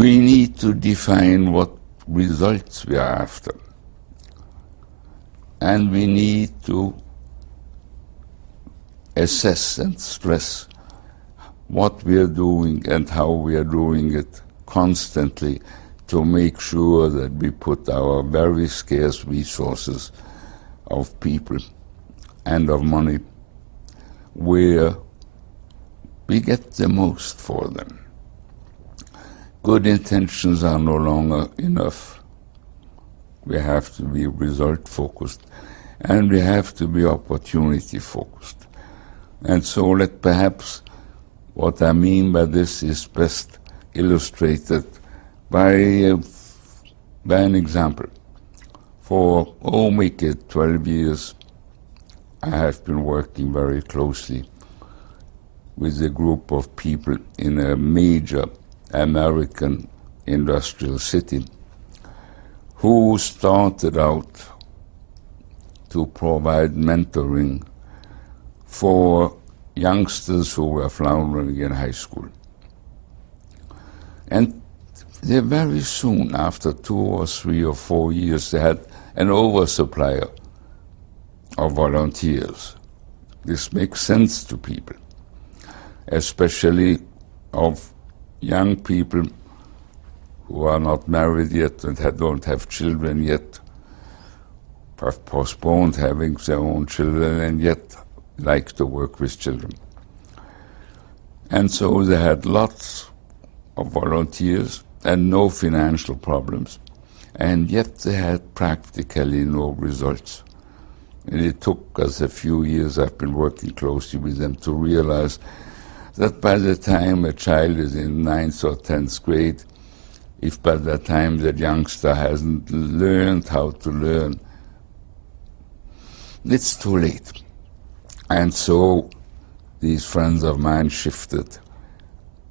We need to define what results we are after. And we need to assess and stress what we are doing and how we are doing it constantly to make sure that we put our very scarce resources of people and of money where we get the most for them. Good intentions are no longer enough. We have to be result-focused, and we have to be opportunity-focused. And so perhaps what I mean by this is best illustrated by an example. For, make it 12 years, I have been working very closely with a group of people in a major American industrial city who started out to provide mentoring for youngsters who were floundering in high school. And they very soon, after 2 or 3 or 4 years, they had an oversupply of volunteers. This makes sense to people, especially of young people who are not married yet and don't have children yet, have postponed having their own children and yet like to work with children. And so they had lots of volunteers and no financial problems, and yet they had practically no results. And it took us a few years, I've been working closely with them, to realize that by the time a child is in 9th or 10th grade, if by the time that youngster hasn't learned how to learn, it's too late. And so these friends of mine shifted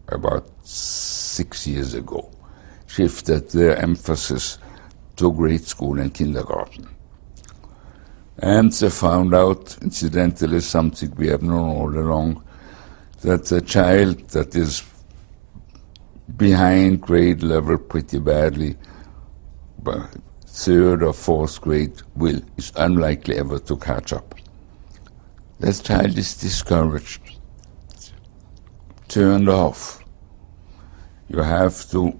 about 6 years ago, shifted their emphasis to grade school and kindergarten. And they found out, incidentally, something we have known all along, that a child that is behind grade level pretty badly, but 3rd or 4th grade is unlikely ever to catch up. That child is discouraged, turned off. You have to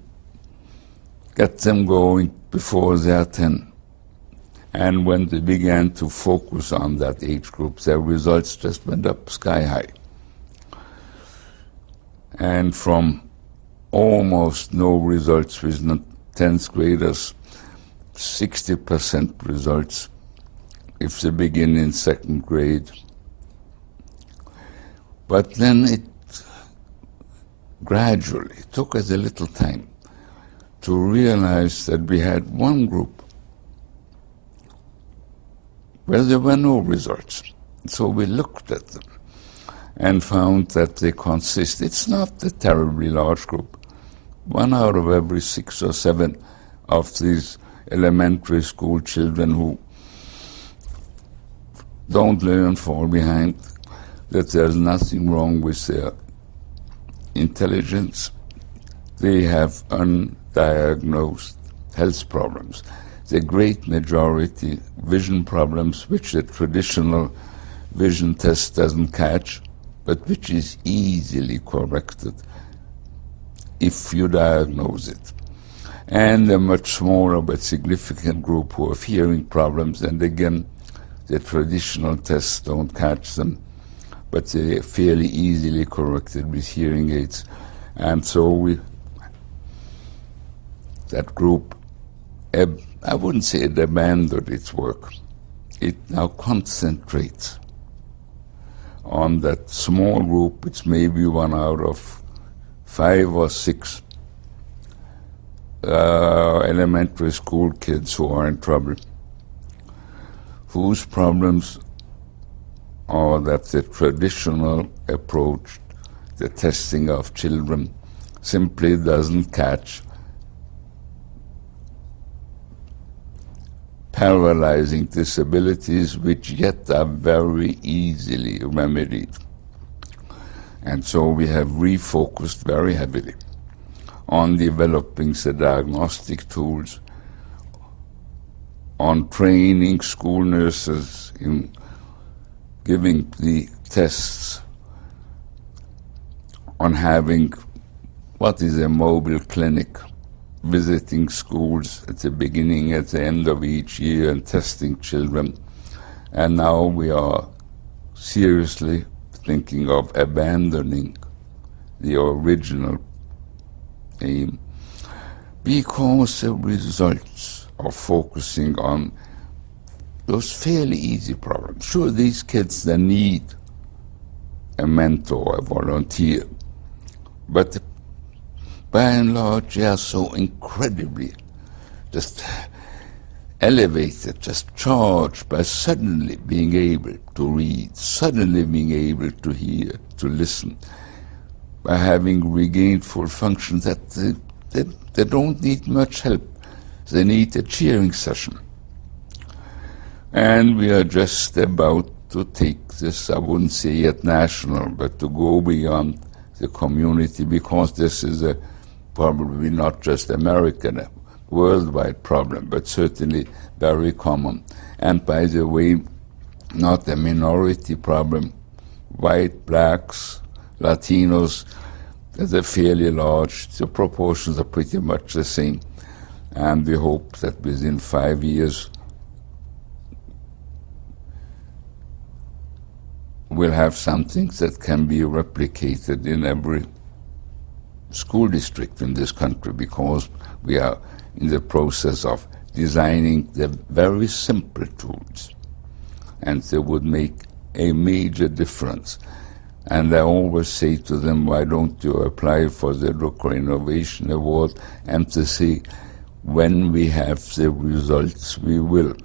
get them going before they are 10. And when they began to focus on that age group, their results just went up sky high. And from almost no results with 10th graders, 60% results if they begin in 2nd grade. But then it gradually took us a little time to realize that we had one group where there were no results. So we looked at them and found that they consist, it's not a terribly large group, 1 out of every 6 or 7 of these elementary school children who don't learn, fall behind, that there's nothing wrong with their intelligence. They have undiagnosed health problems. The great majority vision problems, which the traditional vision test doesn't catch, but which is easily corrected if you diagnose it. And a much smaller but significant group who have hearing problems, and again, the traditional tests don't catch them, but they are fairly easily corrected with hearing aids. And so that group, I wouldn't say it abandoned its work. It now concentrates on that small group. It's maybe 1 out of 5 or 6 elementary school kids who are in trouble, whose problems are that the traditional approach, the testing of children, simply doesn't catch paralyzing disabilities, which yet are very easily remedied. And so we have refocused very heavily on developing the diagnostic tools, on training school nurses in giving the tests, on having what is a mobile clinic, visiting schools at the beginning, at the end of each year, and testing children. And now we are seriously thinking of abandoning the original aim, because the results of focusing on those fairly easy problems. Sure, these kids, they need a mentor, a volunteer, but by and large they are so incredibly just elevated, just charged by suddenly being able to read, suddenly being able to hear, to listen, by having regained full function, that they don't need much help. They need a cheering session. And we are just about to take this, I wouldn't say yet national, but to go beyond the community, because this is a probably not just American, a worldwide problem, but certainly very common. And by the way, not a minority problem. White, blacks, Latinos, they're fairly large. The proportions are pretty much the same. And we hope that within 5 years we'll have something that can be replicated in every school district in this country, because we are in the process of designing the very simple tools, and they would make a major difference. And I always say to them, why don't you apply for the Drucker Innovation Award? And to say, when we have the results, we will.